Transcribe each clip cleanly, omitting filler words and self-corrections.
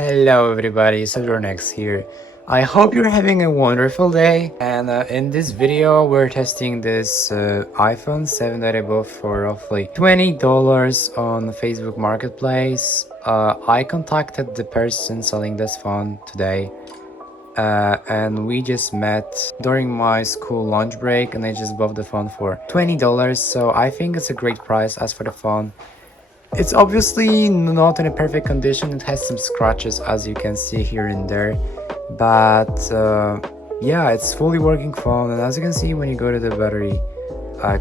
Hello everybody, Next here. I hope you're having a wonderful day, and in this video we're testing this iPhone 7 Pro for roughly $20 on Facebook Marketplace. I contacted the person selling this phone today, and we just met during my school lunch break, and I just bought the phone for $20, so I think it's a great price. As for the phone, it's obviously not in a perfect condition. It has some scratches, as you can see here and there, but yeah, it's fully working phone. And as you can see, when you go to the battery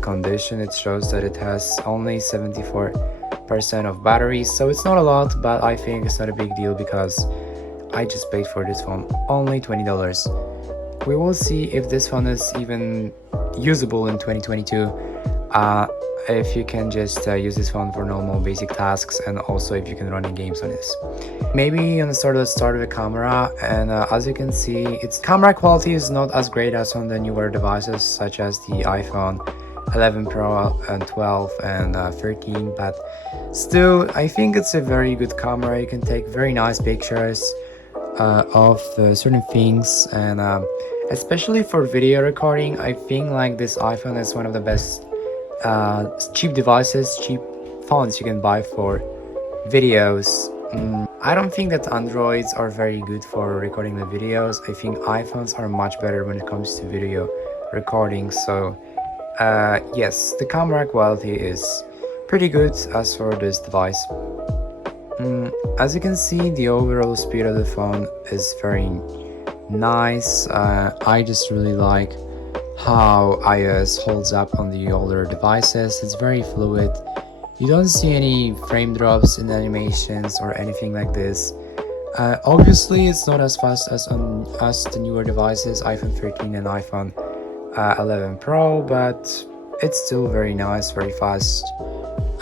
condition, it shows that it has only 74% of battery, so it's not a lot, but I think it's not a big deal because I just paid for this phone only $20. We will see if this phone is even usable in 2022. If you can just use this phone for normal basic tasks, and also if you can run games on this. Maybe on the start, let's start with the camera, and as you can see, its camera quality is not as great as on the newer devices such as the iPhone 11 Pro and 12 and 13, but still I think it's a very good camera. You can take very nice pictures of certain things, and especially for video recording, I think like this iPhone is one of the best cheap devices, cheap phones you can buy for videos. I don't think that Androids are very good for recording the videos. I think iPhones are much better when it comes to video recording. So yes, the camera quality is pretty good as for this device. As you can see, the overall speed of the phone is very nice. I just really like how iOS holds up on the older devices. It's very fluid. You don't see any frame drops in animations or anything like this. Obviously, it's not as fast as on the newer devices, iPhone 13 and iPhone 11 Pro, but it's still very nice, very fast.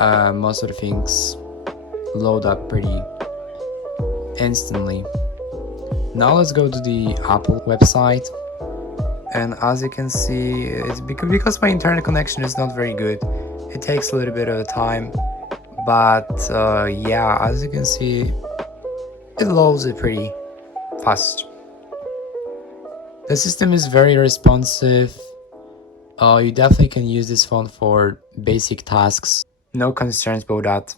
Most of the things load up pretty instantly. Now let's go to the Apple website. And as you can see, it's because my internet connection is not very good, it takes a little bit of time, but yeah, as you can see, it loads it pretty fast. The system is very responsive. You definitely can use this phone for basic tasks, no concerns about that.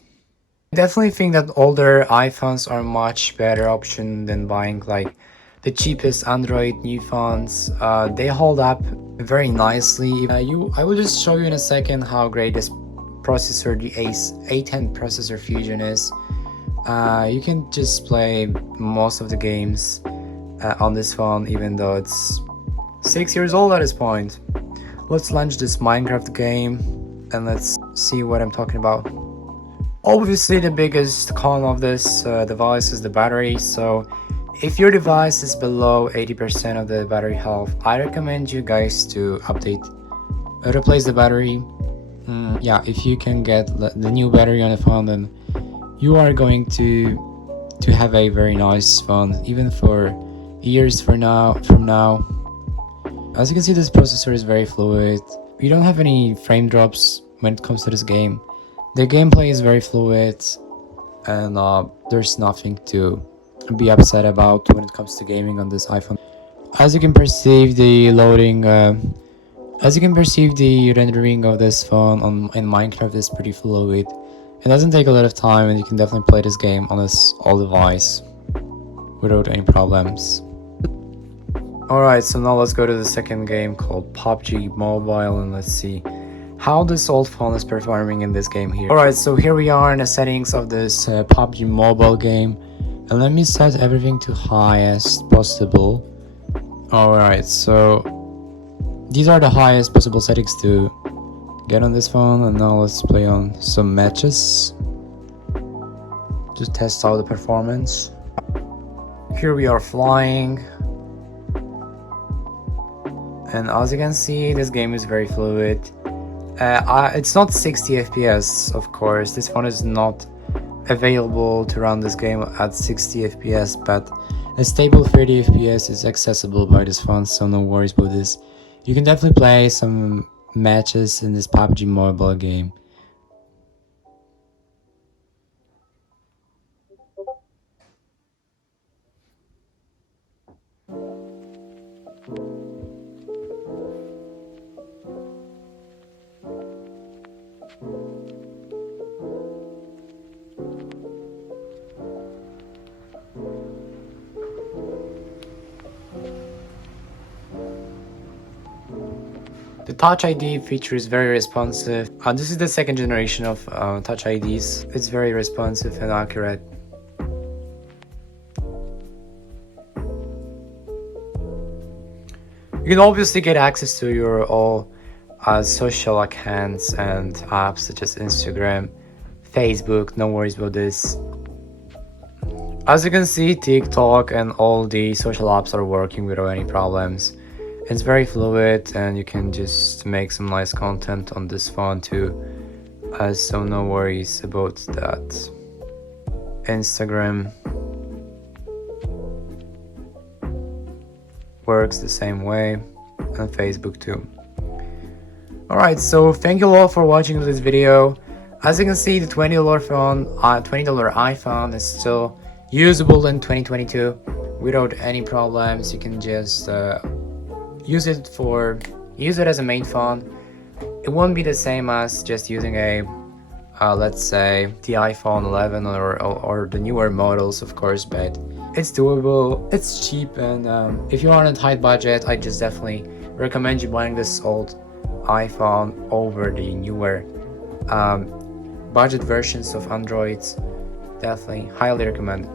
I definitely think that older iPhones are much better option than buying like the cheapest Android new phones. They hold up very nicely. I will just show you in a second how great this processor, the A10 processor Fusion is. You can just play most of the games on this phone, even though it's 6 years old at this point. Let's launch this Minecraft game and let's see what I'm talking about. Obviously, the biggest con of this device is the battery, so if your device is below 80% of the battery health, I recommend you guys to replace the battery. Yeah, if you can get the new battery on the phone, then you are going to have a very nice phone, even for years from now. As you can see, this processor is very fluid. We don't have any frame drops when it comes to this game. The gameplay is very fluid, and there's nothing to be upset about when it comes to gaming on this iPhone. As you can perceive, the rendering of this phone in Minecraft is pretty fluid. It doesn't take a lot of time, and you can definitely play this game on this old device without any problems. Alright, so now let's go to the second game called PUBG Mobile, and let's see how this old phone is performing in this game here. Alright, so here we are in the settings of this PUBG Mobile game, and let me set everything to highest possible. Alright, so these are the highest possible settings to get on this phone, and now let's play on some matches to test out the performance. Here we are flying, and as you can see, this game is very fluid. It's not 60 FPS, of course. This phone is not available to run this game at 60 FPS, but a stable 30 FPS is accessible by this phone, so no worries about this. You can definitely play some matches in this PUBG Mobile game. The Touch ID feature is very responsive. This is the second generation of Touch IDs. It's very responsive and accurate. You can obviously get access to your all social accounts and apps such as Instagram, Facebook, no worries about this. As you can see, TikTok and all the social apps are working without any problems. It's very fluid and you can just make some nice content on this phone too, so no worries about that. Instagram works the same way, and Facebook too. Alright, so thank you all for watching this video. As you can see, the $20 phone, $20 iPhone is still usable in 2022 without any problems. You can just use it as a main phone. It won't be the same as just using a let's say the iPhone 11 or the newer models, of course, but it's doable, it's cheap, and if you're on a tight budget, I just definitely recommend you buying this old iPhone over the newer budget versions of Androids. Definitely highly recommended.